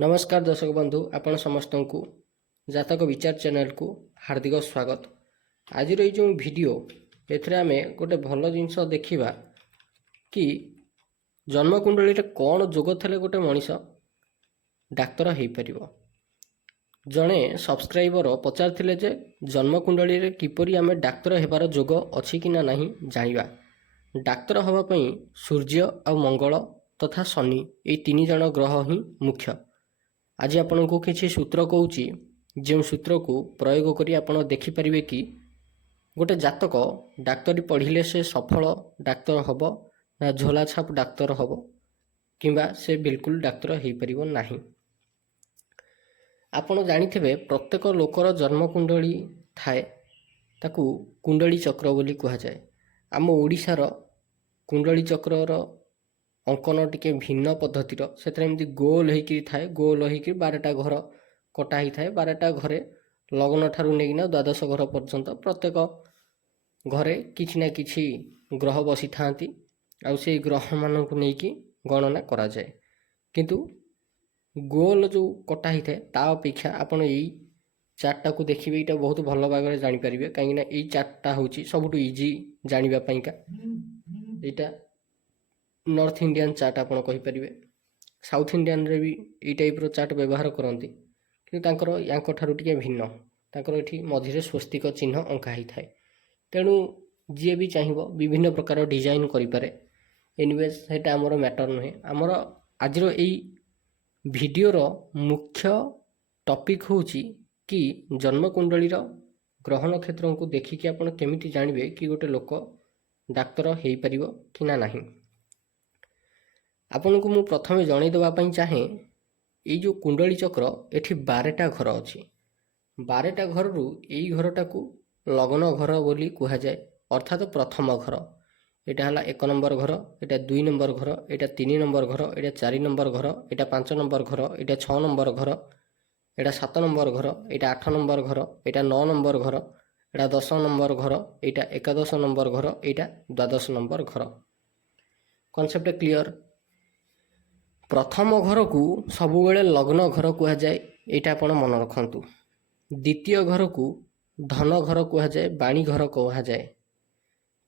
नमस्कार दर्शक बंधु आपण समस्त को जातक विचार चैनल को हार्दिक स्वागत। आज जो वीडियो एथरे आमे गोटे भल जिनस देखिबा कि जन्मकुंडली रे कौन जोग थले गोटे मनीष डाक्तर हो पारिबो। जड़े सब्सक्राइबर पचार जे जन्मकुंडली रे किपरि आमे डाक्तर हेबार जोग अछि कि ना नहीं जानिबा। डाक्तर हवा पई सूर्य और मंगल तथा शनि ये तीन जन ग्रह ही मुख्य। आज आपण को किसी सूत्र कहूँ जो सूत्र को प्रयोग करी आपण देखिपारे कि गोटे जातक डाक्तरी पढ़िले से सफल डाक्तर हब ना झोला छाप डाक्तर हब किंबा से बिल्कुल डाक्तर हो पारिबो नाही। आपण जानिथिबे प्रत्येक लोकर जन्म कुंडली थाए ताकू कुंडली चक्र बोली कहा जाए। आम ओडिशार कुंडली चक्रर अंकन टिके भिन्न पद्धतिर से गोल होकर थाए। गोल होकर 12टा घर कटा ही थाए। 12टा घरे लग्न ठारू नेकिना द्वादश घर पर्यंत प्रत्येक घरे किछि ना किछि ग्रह बसी थांती आउ से ग्रह मानक नेकी गणना करा जाए। किंतु गोल जो कटा ही थाए ता अपेक्षा आपण एई चार्टा को देखिबे एटा बहुत भल भागरे जानि परिबे। काहे ना एई चार्टा होची सबटु इजी जानिबा पईका। एटा नॉर्थ इंडियन चार्ट आपण कहि परिबे। साउथ इंडियन रे भी ए टाइप रो चार्ट व्यवहार करती कि तांकर यांक ठारू टिके भिन्न। तांकर एठी मझिरे स्वस्तिक चिन्ह अंका ही थाए। तेणु जी भी चाहिए विभिन्न प्रकार डिजाइन करें। एनिवेज सेटा आमर मैटर नुहे। आमर आज भिडियोर मुख्य टॉपिक होची कि जन्मकुंडलीर ग्रह नक्षत्र को देखिकी आपण केमिति जानिबे कि गोटे लोक डाक्तर हो पारिबो कि ना नहीं। आपन को मु प्रथमे जणै देबा पई चाहे ये जो कुंडली चक्र एठी 12टा घर अछि। 12टा घर रु एई घरटा को लग्न घर बोली कहा जाए अर्थात प्रथम घर। एटा हला 1 नंबर घर, एटा 2 नंबर घर, एटा 3 नंबर घर, एटा 4 नंबर घर, एटा 5 नंबर घर, एटा 6 नंबर घर, एटा 7 नंबर घर, एटा 8 नंबर घर, एटा 9 नंबर घर, एटा 10 नंबर घर, एटा 11 नंबर घर, एटा 12 नंबर घर। Concept clear. प्रथम घर को सबु बेले लग्न घर कहा जाए एटा आपण मन रखंतु। द्वितीय घर को धन घर कहा जाए, बाणी घर कहा जाए।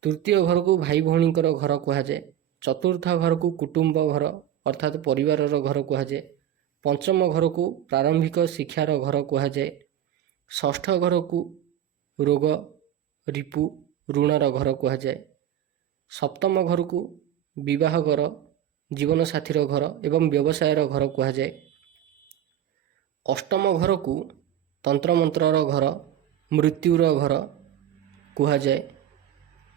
तृतीय घर को भाई भौणी घर कहा जाए। चतुर्थ घर को कुटुंब घर अर्थात परिवार घर कहा जाए। पंचम घर को प्रारंभिक शिक्षार घर कहा जाए। षष्ठ घर को रोग रिपु ऋणर घर कहा जाए। सप्तम घर को विवाह घर जीवन साथीर घर एवं व्यवसायर घर कहा जाए। अष्टम घर को तंत्र मंत्रर घर मृत्युर घर कहा जाए।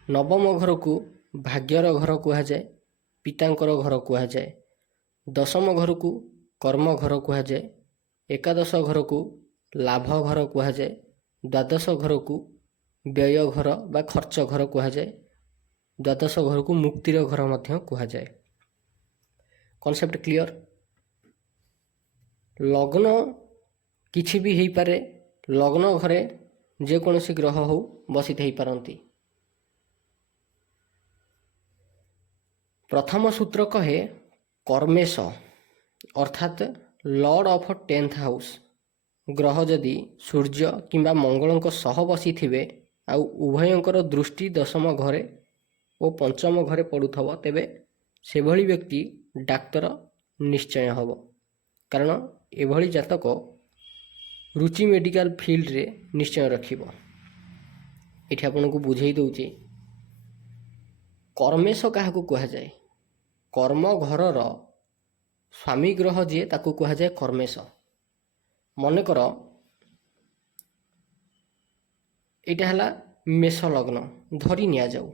नवम घर को भाग्यर घर कहा जाए, पितांकर घर कहा जाए। दशम घर को कर्म घर कहा जाए। एकादश घर को लाभ घर कहा जाए। द्वादश घर को व्यय घर बा खर्च घर कहा जाए। द्वादश घर को मुक्तिर घर मध्य कहा जाए। Concept clear. लग्न किछि भी हो पारे। लग्न घरे जेकोसी ग्रह हो बसी थई पारंती। प्रथम सूत्र कहे कर्मेश अर्थात लॉर्ड ऑफ 10th हाउस ग्रह जदि सूर्य किंबा मंगल सह बसी थिबे आउ उभयंकर दृष्टि दशम घरे और पंचम घरे पड़ुथबो तेबे सेभली व्यक्ति डाक्तर निश्चय हब। कारण एभली जातक रुचि मेडिकल फील्ड रे निश्चय रखिबो। एठी आपन को बुझेई दउची कर्मेश क्या कहा जाए। कर्म घरर स्वामी ग्रह जे ताकू कहा जाए कर्मेश। मनकर एटा हला मेष लग्न धरी निया जाऊ।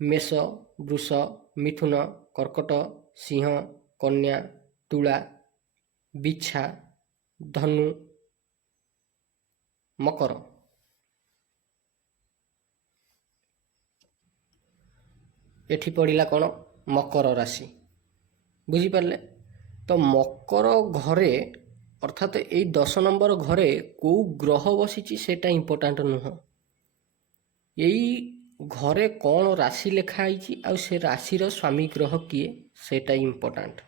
मेष वृष मिथुन कर्कट सिंह कन्या तुला बिच्छा धनु मकर। एठी पड़िला कौन मकर राशि बुझीपारे। तो मकर घरे अर्थात ये 10 नंबर घरे कौ ग्रह बसी सेटा इंपोर्टाट नुह। यही घरे कौन राशि लिखाई आ से राशि स्वामी ग्रह किए सेटा इंपोर्टाट।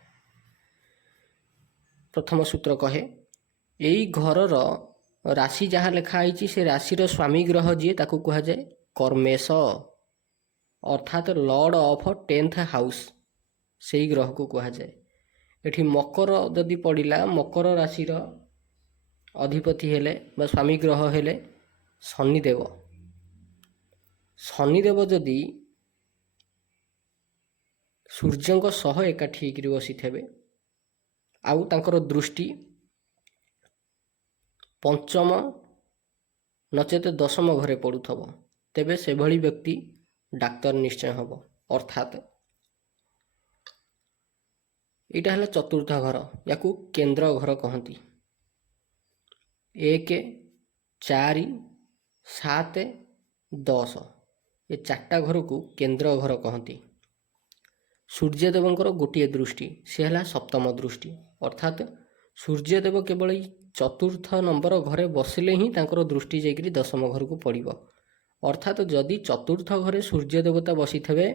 प्रथम सूत्र कहे एई घरर राशि जहाँ लिखाई से राशि स्वामी ग्रह जी ताकू कह जाए कर्मेश अर्थात लॉर्ड ऑफ 10th हाउस से ग्रह को कह जाए। एठी मकर जदि पड़ा मकर राशि अधिपति हेले बा स्वामी ग्रह हेले शनिदेव। शनिदेव जदि सूर्य सह एकाठी होकर बसी थे आउ तांकर दृष्टि पंचम नचेत दशम घरे पड़ुथब तेबे से भली व्यक्ति डाक्तर निश्चय हम। अर्थात यहाँ है चतुर्थ घर या केंद्र घर कहती। 1 4 7 10 ये चार्टा घर को केंद्र घर कहती। सूर्यदेवंकर गोटे दृष्टि सी है सप्तम दृष्टि अर्थात सूर्यदेव केवल चतुर्थ नंबर घरे बसिले ही तांकर दृष्टि जाकरी दशम घर को पड़ब। अर्थात जदि चतुर्थ घरे सूर्य देवता बसी थे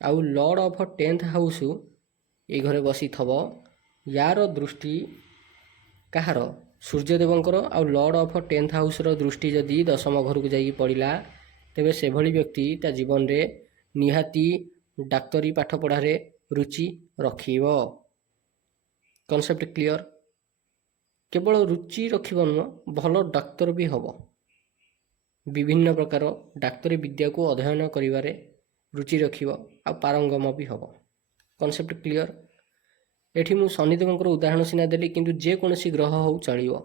आउ लॉर्ड ऑफ 10th हाउस ये घरे बसी थब यार दृष्टि कहार सूर्यदेवंकर आउ लॉर्ड ऑफ 10th हाउस दृष्टि जदि दशम घर को जाइए पड़ा तेबे से भली व्यक्ति ता जीवन रे निहाती डाक्तरी पाठ पढ़ारे रुचि रखिब। Concept clear. केवल रुचि रखिब नुह भल डाक्तर भी हम। विभिन्न प्रकार डाक्तरी विद्या को अध्ययन करिवारे रुचि रखिब आ पारंगम भी हम। Concept clear. एठी मु शनिदेवंकर उदाहरण सिना देली किंतु जे कोनसी ग्रह हो चलिबो।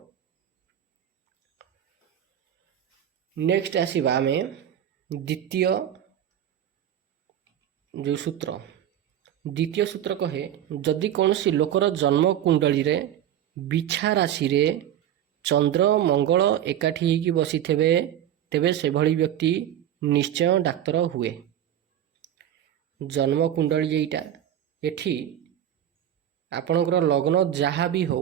नेक्स्ट आसीबा आमे द्वितीय जो सूत्र। द्वितीय सूत्र कहे जदि कौनसी लोकर जन्म कुंडली रे बिछा राशि रे चंद्र मंगल एकाठी होगी बसी थे तेबे से भली व्यक्ति निश्चय डाक्तर हुए। जन्म कुंडली यहीटा एठी आपणकर लग्न जहाँ भी हो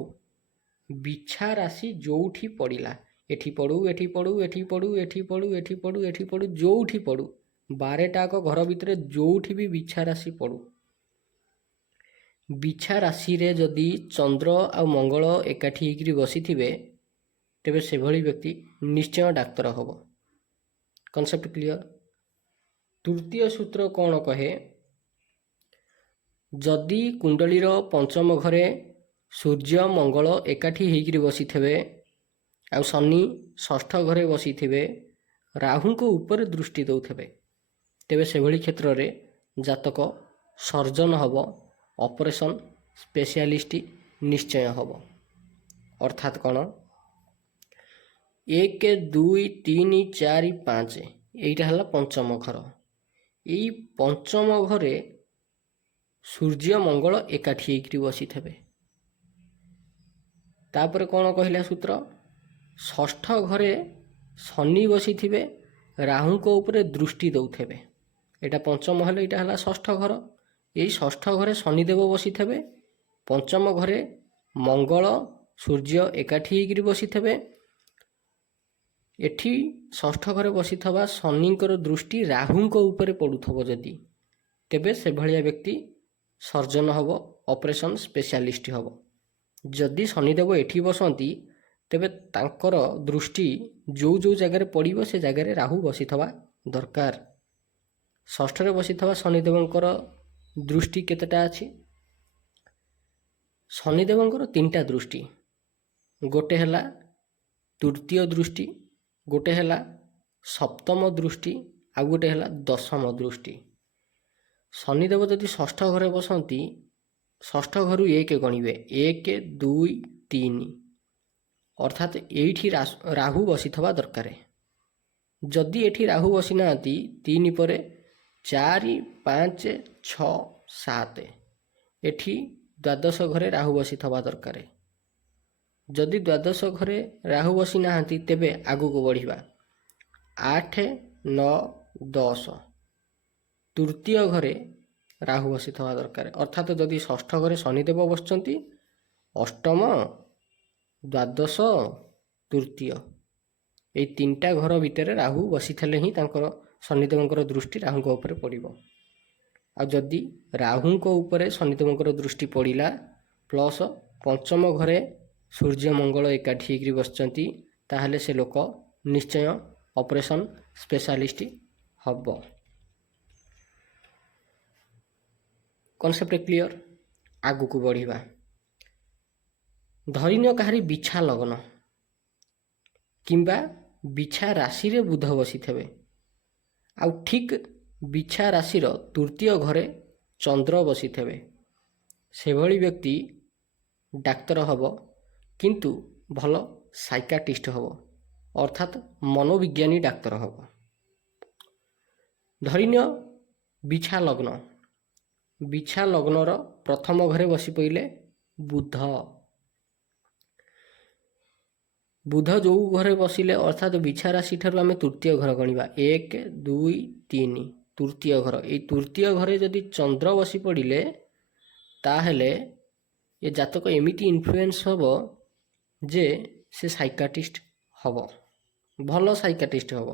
बिछा राशि जोठी पड़ा एठी पड़ू एठी पड़ू एठी पड़ू एठी पड़ू एठी पड़ू एठी पड़ू जोठी पड़ू 12टाक घर भितर जोठी भी बिछा राशि पड़ू बिछा राशि रे जदि चंद्र आ मंगल एकाठी होकर बसी थे तेबे से भली व्यक्ति निश्चय डाक्तर हम। Concept clear. तृतीय सूत्र कौन कहे जदि कुंडलीर पंचम घरे सूर्य मंगल एकाठी होकर बसी थे आ शनि षष्ठ घरे बसी थे राहु को ऊपर दृष्टि दौथे तेबे से भली क्षेत्र रे जातक सर्जन हम ऑपरेशन स्पेशलिस्ट निश्चय हम। अर्थात कौन 1 2 3 4 5 यहीटा है पंचम घर। यही पंचम घरे सूर्य मंगल एकाठी होकर बसी थे। तापर कौन कहला सूत्र षष्ठ घरे शनि बसी थे राहु को ऊपर दृष्टि दौथे। यहाँ पंचम हेले यहाँ है षष्ठ घर। यही षष्ठ घरे शनिदेव बसी थे पंचम घरे मंगल सूर्य एकाठी होकर बसी थे एठी षष्ठ घरे बसी थवा शनिकर दृष्टि राहु को ऊपर पड़ुथब जदि तेबे से भलिया व्यक्ति सर्जन हम ऑपरेशन स्पेशलिस्ट हम। जदि शनिदेव एठी बसंती तेबे तांकर दृष्टि जो जो जगह पड़िबो से जगह राहु बसी थवा दरकार। षष्ठ रे बसी थवा शनिदेवंकर दृष्टि केतेटा अछि शनिदेवंकर 3टा दृष्टि गोटे हैला तृतीय दृष्टि गोटे हैला सप्तम दृष्टि आ गोटे हैला दशम दृष्टि। शनिदेव जदि षष्ठ घरे बसंती षष्ठ घर 1 गणिबे 1 2 3 अर्थात एठी राहु बसी थवा दरकार। जदि एठी राहु बसी नांती 3 पर 4 5 6 7 एठी द्वादश घरे राहु बसी थवा दरकार। जदि द्वादश घरे राहु बसी नाहांती तेबे आगु को बढ़िबा 8 9 10 तृतीय घरे राहु बसी थवा दरकार। अर्थात जदि षष्ठ घरे शनिदेव बसचंती अष्टम द्वादश तृतीय ये 3टा घर भितर राहु बसी थले ही तांकर शनिदेवंकर दृष्टि राहु को ऊपर पड़िबो। आ जदि राहु को ऊपर शनिदेवंकर दृष्टि पड़िला प्लस पंचम घरे ସୂର୍ଯ୍ୟ ମଙ୍ଗଳ ଏକାଠି ହେଇକରି ବସିଛନ୍ତି, ତାହେଲେ ସେ ଲୋକ ନିଶ୍ଚୟ ଅପରେସନ୍ ସ୍ପେଶାଲିଷ୍ଟ ହେବ। Concept clear? ଆଗକୁ ବଢ଼ିବା। ଧରିନିଅ କାହାରି ବିଛା ଲଗ୍ନ କିମ୍ବା ବିଛା ରାଶିରେ ବୁଧ ବସିଥିବେ, ଆଉ ଠିକ୍ ବିଛା ରାଶିର ତୃତୀୟ ଘରେ ଚନ୍ଦ୍ର ବସିଥିବେ, ସେଭଳି ବ୍ୟକ୍ତି ଡାକ୍ତର ହେବ, କିନ୍ତୁ ଭଲ ସାଇକାଟ୍ରିଷ୍ଟ ହେବ, ଅର୍ଥାତ୍ ମନୋବିଜ୍ଞାନୀ ଡାକ୍ତର ହେବ। ଧରିନିଅ ବିଛା ଲଗ୍ନ, ବିଛା ଲଗ୍ନର ପ୍ରଥମ ଘରେ ବସି ପଡ଼ିଲେ ବୁଧ। ବୁଧ ଯେଉଁ ଘରେ ବସିଲେ, ଅର୍ଥାତ୍ ବିଛା ରାଶି ଠାରୁ ଆମେ ତୃତୀୟ ଘର ଗଣିବା, 1 2 3 ତୃତୀୟ ଘର। ଏଇ ତୃତୀୟ ଘରେ ଯଦି ଚନ୍ଦ୍ର ବସି ପଡ଼ିଲେ, ତାହେଲେ ଏ ଜାତକ ଏମିତି ଇନଫ୍ଲୁଏନ୍ସ ହେବ ଯେ ସେ ସାଇକାଟ୍ରିଷ୍ଟ ହେବ, ଭଲ ସାଇକାଟ୍ରିଷ୍ଟ ହେବ,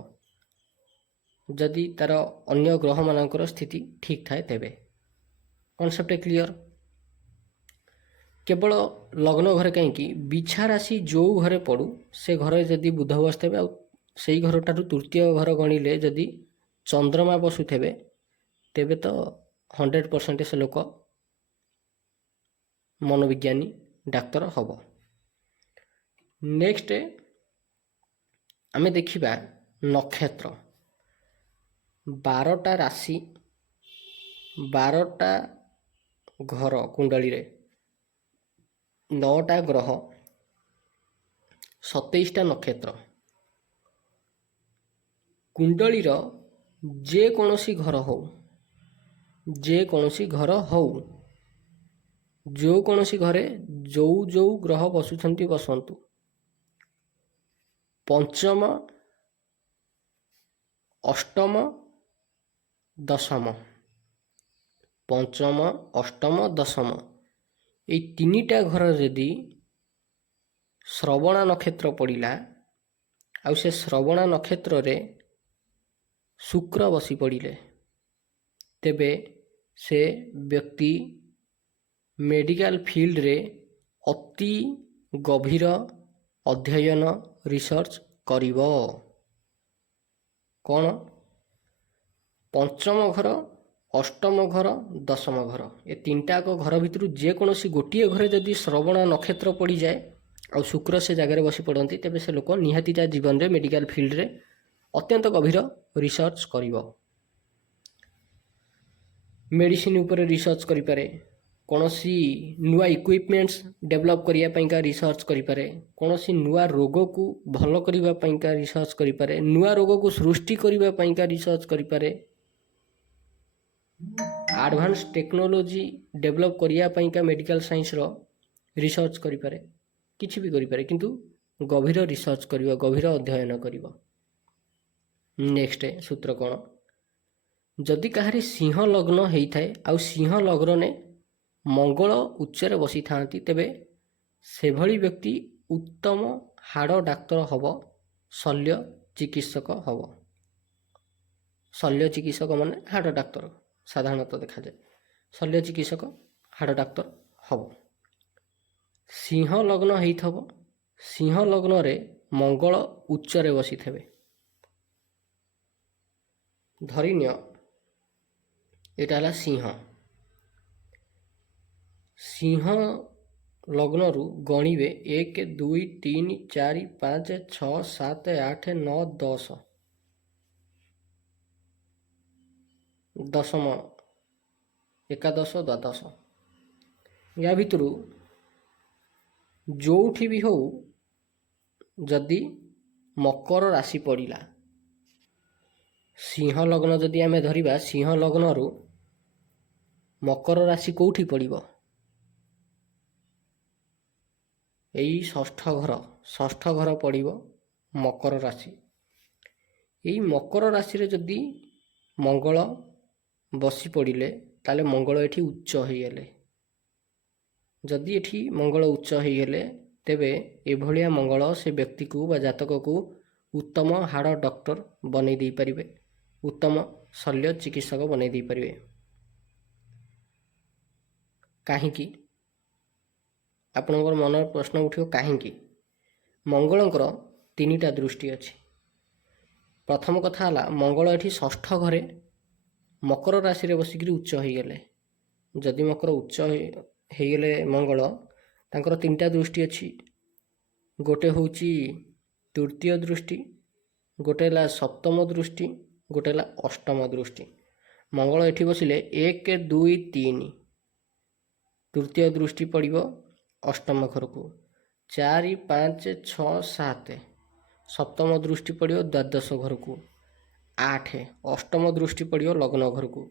ଯଦି ତାର ଅନ୍ୟ ଗ୍ରହମାନଙ୍କର ସ୍ଥିତି ଠିକ୍ ଥାଏ ତେବେ। Concept clear? କେବଳ ଲଗ୍ନ ଘରେ କାହିଁକି, ବିଛା ରାଶି ଯେଉଁ ଘରେ ପଡ଼ୁ ସେ ଘରେ ଯଦି ବୁଧ ବସିଥିବେ, ଆଉ ସେଇ ଘରଠାରୁ ତୃତୀୟ ଘର ଗଣିଲେ ଯଦି ଚନ୍ଦ୍ରମା ବସୁଥିବେ, ତେବେ ତ 100% ସେ ଲୋକ ମନୋବିଜ୍ଞାନୀ ଡାକ୍ତର ହେବ। ନେକ୍ସଟ ଆମେ ଦେଖିବା ନକ୍ଷତ୍ର। 12ଟା ରାଶି, 12ଟା ଘର କୁଣ୍ଡଳୀରେ 9ଟା ଗ୍ରହ, 27ଟା ନକ୍ଷତ୍ର। କୁଣ୍ଡଳୀର ଯେକୌଣସି ଘର ହଉ, ଯେକୌଣସି ଘର ହଉ, ଯେକୌଣସି ଘରେ ଯେଉଁ ଯେଉଁ ଗ୍ରହ ବସୁଛନ୍ତି ବସନ୍ତୁ, ପଞ୍ଚମ, ଅଷ୍ଟମ, ଦଶମ, ପଞ୍ଚମ, ଅଷ୍ଟମ, ଦଶମ, ଏଇ 3ଟା ଘର ଯଦି ଶ୍ରବଣା ନକ୍ଷତ୍ର ପଡ଼ିଲା, ଆଉ ସେ ଶ୍ରବଣା ନକ୍ଷତ୍ରରେ ଶୁକ୍ର ବସି ପଡ଼ିଲେ, ତେବେ ସେ ବ୍ୟକ୍ତି ମେଡ଼ିକାଲ ଫିଲ୍ଡରେ ଅତି ଗଭୀର ଅଧ୍ୟୟନ ରିସର୍ଚ୍ଚ କରିବ। କ'ଣ? ପଞ୍ଚମ ଘର, ଅଷ୍ଟମ ଘର, ଦଶମ ଘର, ଏ 3ଟାକ ଘର ଭିତରୁ ଯେକୌଣସି ଗୋଟିଏ ଘରେ ଯଦି ଶ୍ରବଣ ନକ୍ଷତ୍ର ପଡ଼ିଯାଏ ଆଉ ଶୁକ୍ର ସେ ଜାଗାରେ ବସି ପଡ଼ନ୍ତି, ତେବେ ସେ ଲୋକ ନିହାତି ତା ଜୀବନରେ ମେଡ଼ିକାଲ ଫିଲ୍ଡରେ ଅତ୍ୟନ୍ତ ଗଭୀର ରିସର୍ଚ୍ଚ କରିବ। ମେଡ଼ିସିନ ଉପରେ ରିସର୍ଚ୍ଚ କରିପାରେ, କୌଣସି ନୂଆ ଇକ୍ୱିପମେଣ୍ଟସ୍ ଡେଭଲପ୍ କରିବା ପାଇଁକା ରିସର୍ଚ୍ଚ କରିପାରେ, କୌଣସି ନୂଆ ରୋଗକୁ ଭଲ କରିବା ପାଇଁକା ରିସର୍ଚ୍ଚ କରିପାରେ, ନୂଆ ରୋଗକୁ ସୃଷ୍ଟି କରିବା ପାଇଁକା ରିସର୍ଚ୍ଚ କରିପାରେ, ଆଡ଼ଭାନ୍ସ ଟେକ୍ନୋଲୋଜି ଡେଭଲପ୍ କରିବା ପାଇଁକା ମେଡ଼ିକାଲ ସାଇନ୍ସର ରିସର୍ଚ୍ଚ କରିପାରେ, କିଛି ବି କରିପାରେ, କିନ୍ତୁ ଗଭୀର ରିସର୍ଚ୍ଚ କରିବ, ଗଭୀର ଅଧ୍ୟୟନ କରିବ। ନେକ୍ସଟ ସୂତ୍ର କ'ଣ? ଯଦି କାହାରି ସିଂହ ଲଗ୍ନ ହେଇଥାଏ ଆଉ ସିଂହ ଲଗ୍ନରେ ମଙ୍ଗଳ ଉଚ୍ଚରେ ବସିଥାନ୍ତି, ତେବେ ସେଭଳି ବ୍ୟକ୍ତି ଉତ୍ତମ ହାଡ଼ ଡାକ୍ତର ହେବ, ଶଲ୍ୟ ଚିକିତ୍ସକ ହେବ। ଶଲ୍ୟ ଚିକିତ୍ସକ ମାନେ ହାଡ଼ ଡାକ୍ତର ସାଧାରଣତଃ ଦେଖାଯାଏ, ଶଲ୍ୟ ଚିକିତ୍ସକ ହାଡ଼ ଡାକ୍ତର ହେବ। ସିଂହ ଲଗ୍ନ ହେଇଥିବ, ସିଂହ ଲଗ୍ନରେ ମଙ୍ଗଳ ଉଚ୍ଚରେ ବସିଥିବେ। ଧରିନିଅ ଏଇଟା ହେଲା ସିଂହ। ସିଂହ ଲଗ୍ନରୁ ଗଣିବେ 1 2 3 4 5 6 7 8 9 10, ଦଶମ, ଏକାଦଶ, ଦ୍ୱାଦଶ। ୟା ଭିତରୁ ଯେଉଁଠି ବି ହଉ, ଯଦି ମକର ରାଶି ପଡ଼ିଲା, ସିଂହ ଲଗ୍ନ ଯଦି ଆମେ ଧରିବା, ସିଂହ ଲଗ୍ନରୁ ମକର ରାଶି କେଉଁଠି ପଡ଼ିବ? ଏଇ ଷଷ୍ଠ ଘର ପଡ଼ିବ ମକର ରାଶି। ଏଇ ମକର ରାଶିରେ ଯଦି ମଙ୍ଗଳ ବସି ପଡ଼ିଲେ, ତାହେଲେ ମଙ୍ଗଳ ଏଠି ଉଚ୍ଚ ହେଇଗଲେ। ଯଦି ଏଠି ମଙ୍ଗଳ ଉଚ୍ଚ ହେଇଗଲେ, ତେବେ ଏଭଳିଆ ମଙ୍ଗଳ ସେ ବ୍ୟକ୍ତିକୁ ବା ଜାତକକୁ ଉତ୍ତମ ହାଡ଼ ଡକ୍ଟର ବନେଇ ଦେଇପାରିବେ, ଉତ୍ତମ ଶଲ୍ୟ ଚିକିତ୍ସକ ବନେଇ ଦେଇପାରିବେ। କାହିଁକି? ଆପଣଙ୍କର ମନର ପ୍ରଶ୍ନ ଉଠିବ କାହିଁକି? ମଙ୍ଗଳଙ୍କର 3ଟା ଦୃଷ୍ଟି ଅଛି। ପ୍ରଥମ କଥା ହେଲା ମଙ୍ଗଳ ଏଠି ଷଷ୍ଠ ଘରେ ମକର ରାଶିରେ ବସିକିରି ଉଚ୍ଚ ହୋଇଗଲେ। ଯଦି ମକର ଉଚ୍ଚ ହୋଇଗଲେ ମଙ୍ଗଳ, ତାଙ୍କର 3ଟା ଦୃଷ୍ଟି ଅଛି। ଗୋଟେ ହେଉଛି ତୃତୀୟ ଦୃଷ୍ଟି, ଗୋଟେ ହେଲା ସପ୍ତମ ଦୃଷ୍ଟି, ଗୋଟେ ହେଲା ଅଷ୍ଟମ ଦୃଷ୍ଟି। ମଙ୍ଗଳ ଏଠି ବସିଲେ 1, 2, 3 ତୃତୀୟ ଦୃଷ୍ଟି ପଡ଼ିବ ଅଷ୍ଟମ ଘରକୁ, 4, 5, 6, 7 ସପ୍ତମ ଦୃଷ୍ଟି ପଡ଼ିବ ଦ୍ୱାଦଶ ଘରକୁ, 8 ଅଷ୍ଟମ ଦୃଷ୍ଟି ପଡ଼ିବ ଲଗ୍ନ ଘରକୁ।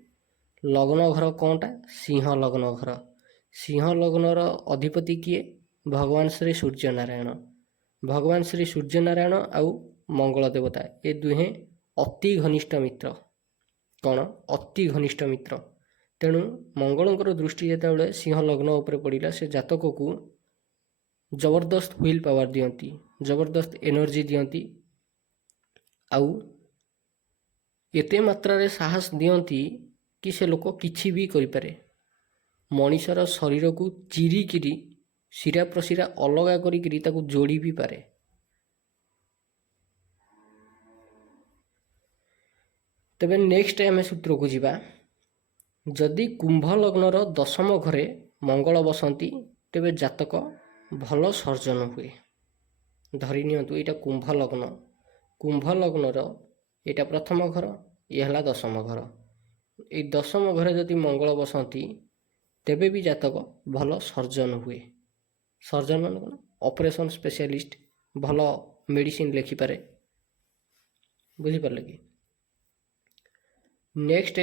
ଲଗ୍ନ ଘର କ'ଣଟା? ସିଂହ ଲଗ୍ନ ଘର। ସିଂହ ଲଗ୍ନର ଅଧିପତି କିଏ? ଭଗବାନ ଶ୍ରୀ ସୂର୍ଯ୍ୟନାରାୟଣ। ଭଗବାନ ଶ୍ରୀ ସୂର୍ଯ୍ୟନାରାୟଣ ଆଉ ମଙ୍ଗଳ ଦେବତା ଏ ଦୁହେଁ ଅତି ଘନିଷ୍ଠ ମିତ୍ର। କ'ଣ? ଅତି ଘନିଷ୍ଠ ମିତ୍ର। ତେଣୁ ମଙ୍ଗଳଙ୍କର ଦୃଷ୍ଟି ଯେତେବେଳେ ସିଂହ ଲଗ୍ନ ଉପରେ ପଡ଼ିଲା, ସେ ଜାତକକୁ ଜବରଦସ୍ତ ହ୍ୱିଲ୍ ପାୱାର ଦିଅନ୍ତି, ଜବରଦସ୍ତ ଏନର୍ଜି ଦିଅନ୍ତି, ଆଉ ଏତେ ମାତ୍ରାରେ ସାହସ ଦିଅନ୍ତି କି ସେ ଲୋକ କିଛି ବି କରିପାରେ। ମଣିଷର ଶରୀରକୁ ଚିରିକିରି ଶିରା ପ୍ରଶିରା ଅଲଗା କରିକିରି ତାକୁ ଯୋଡ଼ି ବି ପାରେ। ତେବେ ନେକ୍ସଟ ଆମେ ସୂତ୍ରକୁ ଯିବା। ଯଦି କୁମ୍ଭ ଲଗ୍ନର 10ମ ଘରେ ମଙ୍ଗଳ ବସନ୍ତି, ତେବେ ଜାତକ ଭଲ ସର୍ଜନ ହୁଏ। ଧରି ନିଅନ୍ତୁ ଏଇଟା କୁମ୍ଭ ଲଗ୍ନ। କୁମ୍ଭ ଲଗ୍ନର ଏଇଟା ପ୍ରଥମ ଘର, ଇଏ ହେଲା 10ମ ଘର। ଏଇ 10ମ ଘରେ ଯଦି ମଙ୍ଗଳ ବସନ୍ତି, ତେବେ ବି ଜାତକ ଭଲ ସର୍ଜନ ହୁଏ। ସର୍ଜନ ମାନେ କ'ଣ? ଅପରେସନ୍ ସ୍ପେଶାଲିଷ୍ଟ, ଭଲ ମେଡ଼ିସିନ ଲେଖିପାରେ। ବୁଝିପାରିଲେ କି? ନେକ୍ସଟ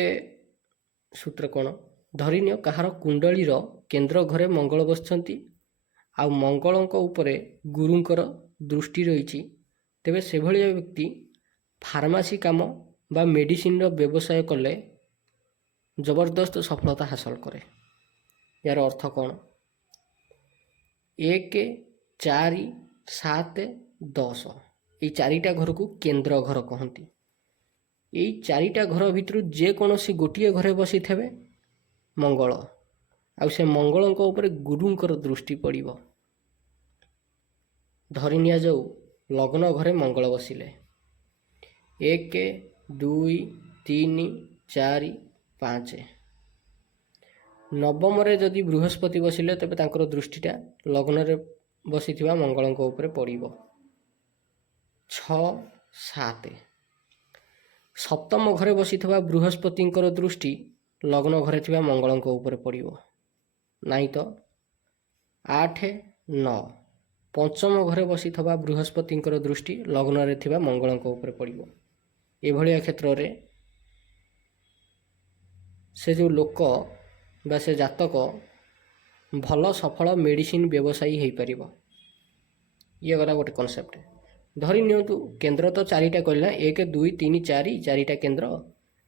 ସୂତ୍ର କ'ଣ? ଧରିନିଅ କାହାର କୁଣ୍ଡଳୀର କେନ୍ଦ୍ର ଘରେ ମଙ୍ଗଳ ବସିଛନ୍ତି ଆଉ ମଙ୍ଗଳଙ୍କ ଉପରେ ଗୁରୁଙ୍କର ଦୃଷ୍ଟି ରହିଛି, ତେବେ ସେଭଳିଆ ବ୍ୟକ୍ତି ଫାର୍ମାସି କାମ ବା ମେଡ଼ିସିନର ବ୍ୟବସାୟ କଲେ ଜବରଦସ୍ତ ସଫଳତା ହାସଲ କରେ। ଏହାର ଅର୍ଥ କ'ଣ? 1, 4, 7, 10 ଏଇ 4ଟା ଘରକୁ କେନ୍ଦ୍ର ଘର କହନ୍ତି। ଏଇ 4ଟା ଘର ଭିତରୁ ଯେକୌଣସି ଗୋଟିଏ ଘରେ ବସିଥିବେ ମଙ୍ଗଳ, ଆଉ ସେ ମଙ୍ଗଳଙ୍କ ଉପରେ ଗୁରୁଙ୍କର ଦୃଷ୍ଟି ପଡ଼ିବ। ଧରି ନିଆଯାଉ ଲଗ୍ନ ଘରେ ମଙ୍ଗଳ ବସିଲେ, 1, 2, 3, 4, 5 ନବମରେ ଯଦି ବୃହସ୍ପତି ବସିଲେ, ତେବେ ତାଙ୍କର ଦୃଷ୍ଟିଟା ଲଗ୍ନରେ ବସିଥିବା ମଙ୍ଗଳଙ୍କ ଉପରେ ପଡ଼ିବ। 6, 7 ସପ୍ତମ ଘରେ ବସିଥିବା ବୃହସ୍ପତିଙ୍କର ଦୃଷ୍ଟି ଲଗ୍ନ ଘରେ ଥିବା ମଙ୍ଗଳଙ୍କ ଉପରେ ପଡ଼ିବ। ନାହିଁ ତ 8, 9 ପଞ୍ଚମ ଘରେ ବସିଥିବା ବୃହସ୍ପତିଙ୍କର ଦୃଷ୍ଟି ଲଗ୍ନରେ ଥିବା ମଙ୍ଗଳଙ୍କ ଉପରେ ପଡ଼ିବ। ଏଭଳିଆ କ୍ଷେତ୍ରରେ ସେ ଯେଉଁ ଲୋକ ବା ସେ ଜାତକ ଭଲ ସଫଳ ମେଡ଼ିସିନ ବ୍ୟବସାୟୀ ହୋଇପାରିବ। ଇଏ ଗଲା ଗୋଟେ କନସେପ୍ଟ। ଧରି ନିଅନ୍ତୁ କେନ୍ଦ୍ର ତ 4ଟା କହିଲା, 1, 2, 3, 4 4ଟା କେନ୍ଦ୍ର।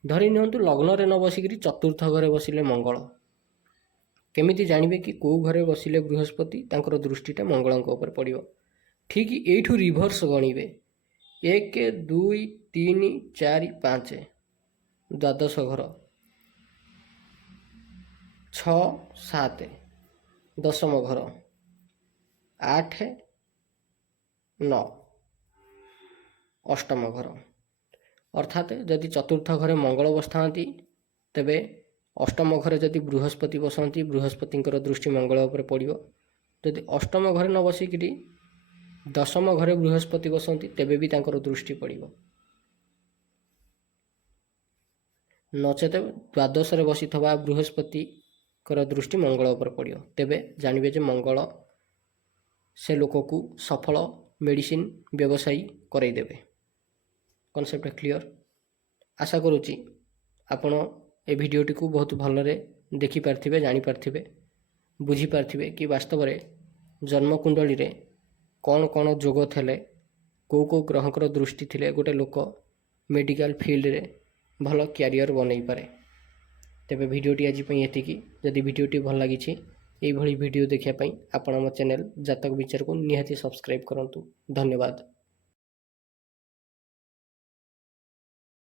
ଧରି ନିଅନ୍ତୁ ଲଗ୍ନରେ ନ ବସିକିରି ଚତୁର୍ଥ ଘରେ ବସିଲେ ମଙ୍ଗଳ। କେମିତି ଜାଣିବେ କି କେଉଁ ଘରେ ବସିଲେ ବୃହସ୍ପତି ତାଙ୍କର ଦୃଷ୍ଟିଟା ମଙ୍ଗଳଙ୍କ ଉପରେ ପଡ଼ିବ? ଠିକ୍ ଏଇଠୁ ରିଭର୍ସ ଗଣିବେ। 1, 2, 3, 4, 5 ଦ୍ୱାଦଶ ଘର, 6, 7 10ମ ଘର, 8, 9 ଅଷ୍ଟମ ଘର। ଅର୍ଥାତ୍ ଯଦି ଚତୁର୍ଥ ଘରେ ମଙ୍ଗଳ ବସିଥାନ୍ତି, ତେବେ ଅଷ୍ଟମ ଘରେ ଯଦି ବୃହସ୍ପତି ବସନ୍ତି, ବୃହସ୍ପତିଙ୍କର ଦୃଷ୍ଟି ମଙ୍ଗଳ ଉପରେ ପଡ଼ିବ। ଯଦି ଅଷ୍ଟମ ଘରେ ନ ବସିକିରି 10ମ ଘରେ ବୃହସ୍ପତି ବସନ୍ତି, ତେବେ ବି ତାଙ୍କର ଦୃଷ୍ଟି ପଡ଼ିବ। ନଚେତ ଦ୍ୱାଦଶରେ ବସିଥିବା ବୃହସ୍ପତିଙ୍କର ଦୃଷ୍ଟି ମଙ୍ଗଳ ଉପରେ ପଡ଼ିବ। ତେବେ ଜାଣିବେ ଯେ ମଙ୍ଗଳ ସେ ଲୋକକୁ ସଫଳ ମେଡ଼ିସିନ ବ୍ୟବସାୟୀ କରାଇଦେବେ। Concept clear? ଆଶା କରୁଛି ଆପଣ ଏ ଭିଡ଼ିଓଟିକୁ ବହୁତ ଭଲରେ ଦେଖିପାରିଥିବେ, ଜାଣିପାରିଥିବେ, ବୁଝିପାରିଥିବେ କି ବାସ୍ତବରେ ଜନ୍ମକୁଣ୍ଡଳୀରେ କ'ଣ କ'ଣ ଯୋଗ ଥିଲେ, କେଉଁ କେଉଁ ଗ୍ରହଙ୍କର ଦୃଷ୍ଟି ଥିଲେ ଗୋଟେ ଲୋକ ମେଡ଼ିକାଲ ଫିଲ୍ଡରେ ଭଲ କ୍ୟାରିୟର ବନେଇପାରେ। ତେବେ ଭିଡ଼ିଓଟି ଆଜି ପାଇଁ ଏତିକି। ଯଦି ଭିଡ଼ିଓଟି ଭଲ ଲାଗିଛି, ଏଇଭଳି ଭିଡ଼ିଓ ଦେଖିବା ପାଇଁ ଆପଣ ଆମ ଚ୍ୟାନେଲ ଜାତକ ବିଚାରକୁ ନିହାତି ସବସ୍କ୍ରାଇବ୍ କରନ୍ତୁ। ଧନ୍ୟବାଦ।